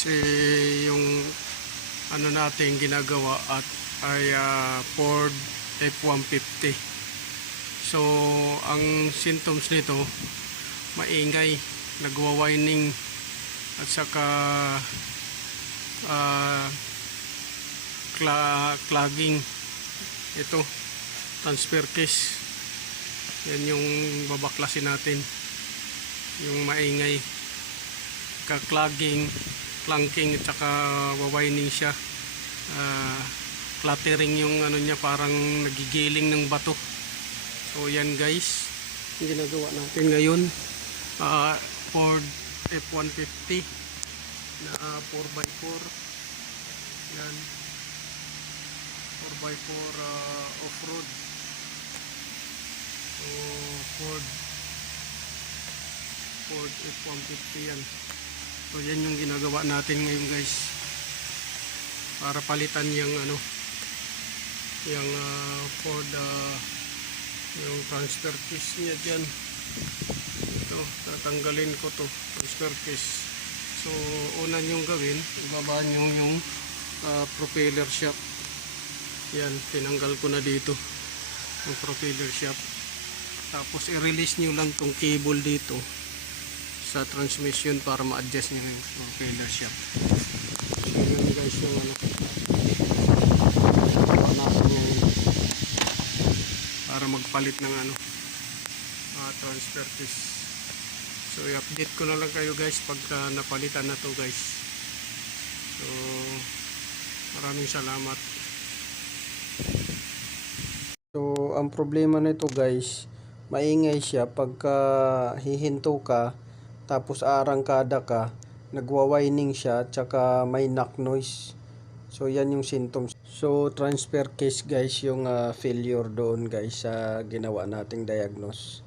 guys, yung ano natin ginagawa at ay Ford F-150. So ang symptoms nito, maingay, nagwa-whining at saka clogging. Ito, transfer case. Yan yung babaklasin natin, yung maingay, ka-clogging, clunking at saka wawining siya. Cluttering yung ano niya, parang nagigiling ng bato. So yan guys, yung ginagawa natin ngayon, Ford F-150 na 4x4. Yan, 4x4 off-road. So Ford F-150 yan. So yan yung ginagawa natin ngayon guys, para palitan yung ano, yung Ford, yung transfer case niya dyan. Ito, tatanggalin ko to, transfer case. So una nyong gawin, ibaba nyo yung propeller shaft. Yan, tinanggal ko na dito yung propeller shaft. Tapos i-release nyo lang tong cable dito sa transmission para ma-adjust nyo yung propeller shaft. So yun guys yung ano, para magpalit ng ano, transfer case. So i-update ko na lang kayo guys pagka napalitan na to guys. So maraming salamat. So ang problema nito guys, maingay siya pagka hihinto ka tapos arangkada ka, nagwa-whining siya tsaka may knock noise. So yan yung symptoms. So transfer case guys yung failure doon guys sa ginawa nating diagnose.